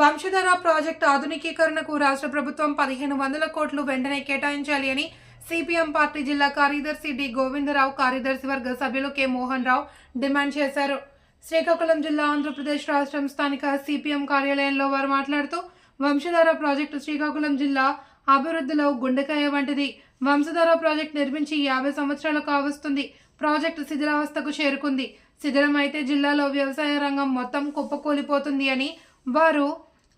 Vamsadhara project ఆధునికీకరణకు రాష్ట్ర ప్రభుత్వం పదిహేను వందల కోట్లు వెంటనే కేటాయించాలి అని సిపిఎం పార్టీ జిల్లా కార్యదర్శి డి గోవిందరావు కార్యదర్శి వర్గ సభ్యులు కె మోహన్ రావు డిమాండ్ చేశారు. శ్రీకాకుళం జిల్లా ఆంధ్రప్రదేశ్ రాష్ట్రం స్థానిక సిపిఎం కార్యాలయంలో వారు మాట్లాడుతూ వంశధార ప్రాజెక్టు శ్రీకాకుళం జిల్లా అభివృద్ధిలో గుండెకాయ వంటిది. వంశధార ప్రాజెక్టు నిర్మించి యాభై సంవత్సరాలు కావస్తుంది. ప్రాజెక్టు శిథిలావస్థకు చేరుకుంది. శిథిలమైతే జిల్లాలో వ్యవసాయ రంగం మొత్తం కుప్పకూలిపోతుంది అని వారు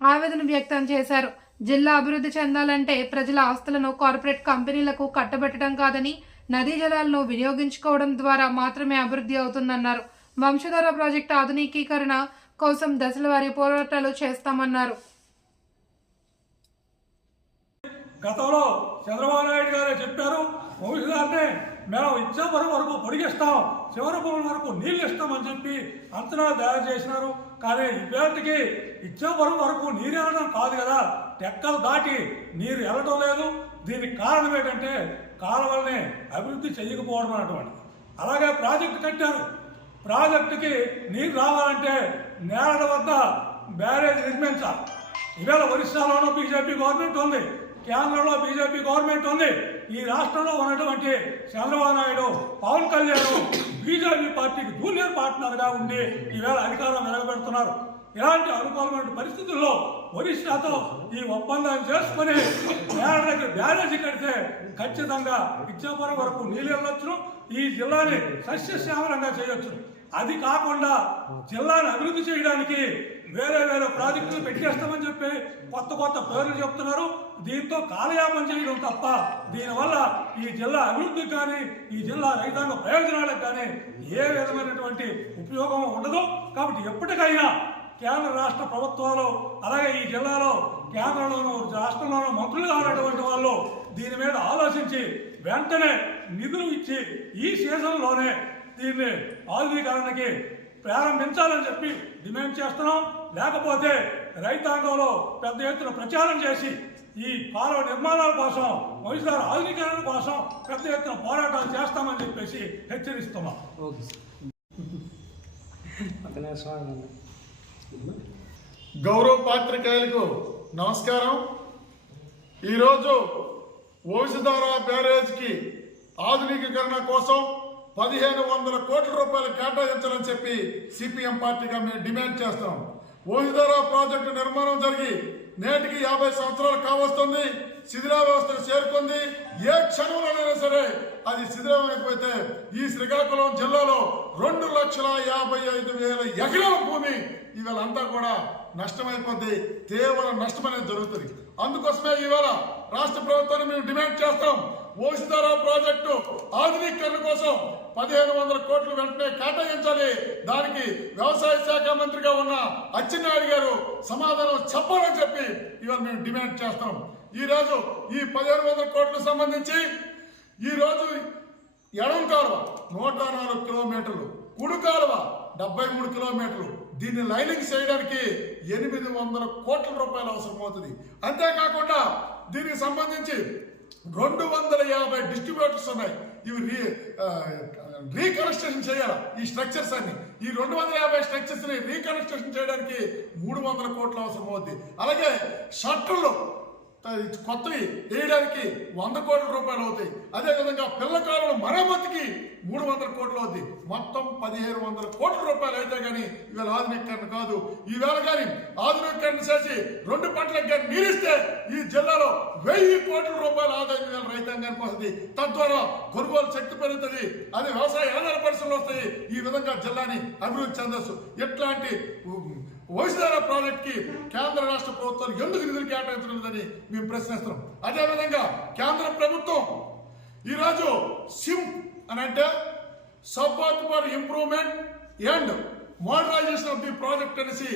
ఆవేదన వ్యక్తం చేశారు. జిల్లా అభివృద్ధి చెందాలంటే ప్రజల ఆస్తులను కార్పొరేట్ కంపెనీలకు కట్టబెట్టడం కాదని నదీ జలాలను వినియోగించుకోవడం ద్వారా మాత్రమే అభివృద్ధి అవుతుందన్నారు. వంశధార ప్రాజెక్టు ఆధునికీకరణ కోసం దశలవారీ పోరాటాలు చేస్తామన్నారు. గతంలో చంద్రబాబు నాయుడు గారే చెప్పారు భవిష్యత్తునే మేము ఇచ్చాపురం వరకు పొడిగిస్తాం చివరిపురం వరకు నీళ్ళు ఇస్తామని చెప్పి అంచనా తయారు చేసినారు. కానీ ఇవేటికి ఇచ్చేవరం వరకు నీరు వెళ్ళడం కాదు కదా. టెక్కలు దాటి నీరు వెళ్ళడం లేదు. దీనికి కారణం ఏంటంటే కాలువల్ని అభివృద్ధి చేయకపోవడం అన్నటువంటి అలాగే ప్రాజెక్టు కట్టారు. ప్రాజెక్టుకి నీరు రావాలంటే నేల వద్ద బ్యారేజ్ నిర్మించాలి. ఇవాళ ఒరిస్సాలోనూ బీజేపీ గవర్నమెంట్ ఉంది. కేంద్రంలో బీజేపీ గవర్నమెంట్ ఉంది. ఈ రాష్ట్రంలో ఉన్నటువంటి చంద్రబాబు నాయుడు పవన్ కళ్యాణ్ బీజేపీ పార్టీకి జూనియర్ పార్ట్నర్గా ఉండి ఈవేళ అధికారం నిలబెడుతున్నారు ఇలాంటి అనుకూలమైన పరిస్థితుల్లో ఒరిస్సాతో ఈ ఒప్పందం చేసుకుని నేల దగ్గర బ్యారేజీ కడితే ఖచ్చితంగా ఇచ్చాపురం వరకు నీళ్ళు వెళ్ళొచ్చును. ఈ జిల్లాని సస్యశ్యామలంగా చేయొచ్చు. అది కాకుండా జిల్లాను అభివృద్ధి చేయడానికి వేరే వేరే ప్రాజెక్టులు పెట్టేస్తామని చెప్పి కొత్త కొత్త పేర్లు చెప్తున్నారు. దీంతో కాలయాపన చేయడం తప్ప దీనివల్ల ఈ జిల్లా అభివృద్ధికి కానీ ఈ జిల్లా రైతాంగ ప్రయోజనాలకు కానీ ఏ విధమైనటువంటి ఉపయోగం ఉండదు. కాబట్టి ఎప్పటికైనా కేంద్ర రాష్ట్ర ప్రభుత్వాలు అలాగే ఈ జిల్లాలో కేంద్రంలోనూ రాష్ట్రంలోనూ మంత్రులుగా ఉన్నటువంటి వాళ్ళు దీని మీద ఆలోచించి వెంటనే నిధులు ఇచ్చి ఈ సీజన్లోనే దీన్ని ఆధునీకరణకి ప్రారంభించాలని చెప్పి డిమాండ్ చేస్తున్నాం. లేకపోతే రైతాంగంలో పెద్ద ఎత్తున ప్రచారం చేసి ఈ కాలువ నిర్మాణాల కోసం వైఎస్ఆర్ ఆధునీకరణ కోసం పెద్ద ఎత్తున పోరాటాలు చేస్తామని చెప్పేసి హెచ్చరిస్తున్నాం. Okay sir. అతనే స్వామి. గౌరవ పాత్రికాయలకు నమస్కారం. ఈరోజు వంశధార బ్యారేజ్కి ఆధునికీకరణ కోసం పదిహేను వందల కోట్ల రూపాయలు కేటాయించాలని చెప్పి సిపిఎం పార్టీగా మేము డిమాండ్ చేస్తాం. వంశధార ప్రాజెక్టు నిర్మాణం జరిగి నేటికి యాభై సంవత్సరాలు కావస్తుంది. శిథిలావస్థకు చేరుకుంది. ఏ క్షణంలోనైనా సరే అది శిథిలమైపోతే ఈ శ్రీకాకుళం జిల్లాలో రెండు లక్షల యాభై ఐదు వేల ఎకరాల భూమి ఇవాళ అంతా కూడా నష్టమైపోద్ది. తీవ్ర నష్టం అనేది జరుగుతుంది. అందుకోసమే ఇవాళ రాష్ట్ర ప్రభుత్వాన్ని మేము డిమాండ్ చేస్తాం. ఓసిధార ప్రాజెక్టు ఆధునీకరణ కోసం పదిహేను వందల కోట్లు వెంటనే కేటాయించాలి. దానికి వ్యవసాయ శాఖ మంత్రిగా ఉన్న అచ్చెన్నాయుడు గారు సమాధానం చెప్పాలని చెప్పి ఇవాళ మేము డిమాండ్ చేస్తాం. ఈ రోజు ఈ పదిహేను వందల కోట్లకు సంబంధించి ఈరోజు ఎడం కాలువ నూట నాలుగు కిలోమీటర్లు కుడి కాలువ డెబ్బై మూడు కిలోమీటర్లు. దీన్ని లైనింగ్ చేయడానికి ఎనిమిది వందల కోట్ల రూపాయలు అవసరం అవుతుంది అంతేకాకుండా దీనికి సంబంధించి రెండు వందల యాభై డిస్ట్రిబ్యూటర్స్ ఉన్నాయి. ఇవి రీ రీకన్స్ట్రక్షన్ చేయాలి ఈ స్ట్రక్చర్స్ అన్ని. ఈ రెండు వందల యాభై స్ట్రక్చర్స్ని రీకన్స్ట్రక్షన్ చేయడానికి మూడు వందల కోట్లు అవసరం అవుద్ది అలాగే షట్టర్లు కొత్తవి వేయడానికి వంద కోట్ల రూపాయలు అవుతాయి. అదేవిధంగా పిల్లకారుల మరమ్మతికి మూడు వందల కోట్లు అవుతాయి. మొత్తం పదిహేను వందల కోట్ల రూపాయలు అయితే కానీ ఇవాళ ఆధునీకరణ కాదు. ఈవేళ కానీ ఆధునీకరణ చేసి రెండు పంటలకు కానీ నీరిస్తే ఈ జిల్లాలో వెయ్యి కోట్ల రూపాయల ఆదాయం ఇవాళ రైతాంగానికి వస్తుంది. తద్వారా కొనుగోలు శక్తి పెరుగుతుంది. అది వ్యవసాయ ఆధార పరిశ్రమలు వస్తాయి. ఈ విధంగా జిల్లాని అభివృద్ధి చెందొచ్చు. ఇట్లాంటి వైఎస్ఆర్ ప్రాజెక్ట్కి కేంద్ర రాష్ట్ర ప్రభుత్వాలు ఎందుకు నిధులు కేటాయించలేదని మేము ప్రశ్నిస్తున్నాం. అదేవిధంగా కేంద్ర ప్రభుత్వం ఈరోజు సిమ్ అని అంటే support for improvement and modernisation of the project అనేసి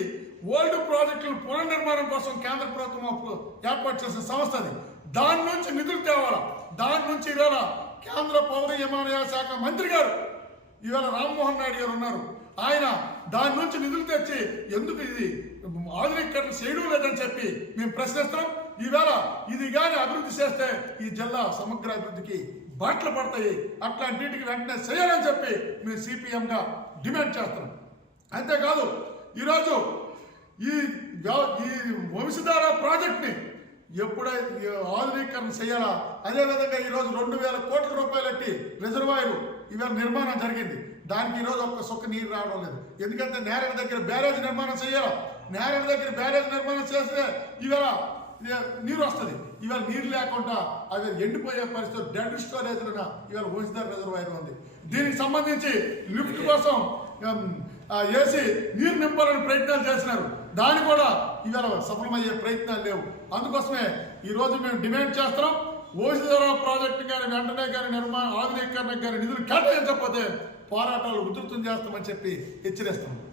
ఓల్డ్ ప్రాజెక్టుల పునర్నిర్మాణం కోసం కేంద్ర ప్రభుత్వం ఏర్పాటు చేసిన సంస్థ అది. దాని నుంచి నిధులు తేవాలా? దాని నుంచి ఇవాళ కేంద్ర పౌర విమానయాన శాఖ మంత్రి గారు ఈవేళ రామ్మోహన్ నాయుడు గారు ఉన్నారు. ఆయన దాని నుంచి నిధులు తెచ్చి ఎందుకు ఇది ఆధునీకరణ చేయడం లేదని చెప్పి మేము ప్రశ్నిస్తాం. ఈవేళ ఇది కానీ అభివృద్ధి చేస్తే ఈ జిల్లా సమగ్ర అభివృద్ధికి బాటలు పడతాయి. అట్లాంటికి వెంటనే చేయాలని చెప్పి మేము సిపిఎంగా డిమాండ్ చేస్తాం అంతేకాదు ఈరోజు ఈ ఈ వంశధార ప్రాజెక్ట్ని ఎప్పుడైతే ఆధునీకరణ చేయాలా? అదేవిధంగా ఈరోజు రెండు వేల కోట్ల రూపాయలట్టి రిజర్వాయర్ ఇవాళ నిర్మాణం జరిగింది. దానికి ఈరోజు ఒక్క సుక్క నీరు రావడం లేదు. ఎందుకంటే నేరేడు దగ్గర బ్యారేజ్ నిర్మాణం చేయాలి. నేరేడు దగ్గర బ్యారేజ్ నిర్మాణం చేస్తే ఇవాళ నీరు వస్తుంది. ఇవాళ నీరు లేకుండా అవి ఎండిపోయే పరిస్థితి డెడ్ స్టోరేజ్ ఇవాళ ఓసిదార్ రిజర్వాయర్ ఉంది. దీనికి సంబంధించి లిఫ్ట్ కోసం వేసి నీరు నింపాలని ప్రయత్నాలు చేసినారు. దాని కూడా ఇవాళ సఫలమయ్యే ప్రయత్నాలు లేవు. అందుకోసమే ఈ రోజు మేము డిమాండ్ చేస్తున్నాం. ఓసిదార ప్రాజెక్టు కానీ వెంటనే కానీ నిర్మాణ ఆధునీకరణకు కానీ నిధులు కేటాయించకపోతే పోరాటాలు ఉధృతం చేస్తామని చెప్పి హెచ్చరిస్తున్నాం.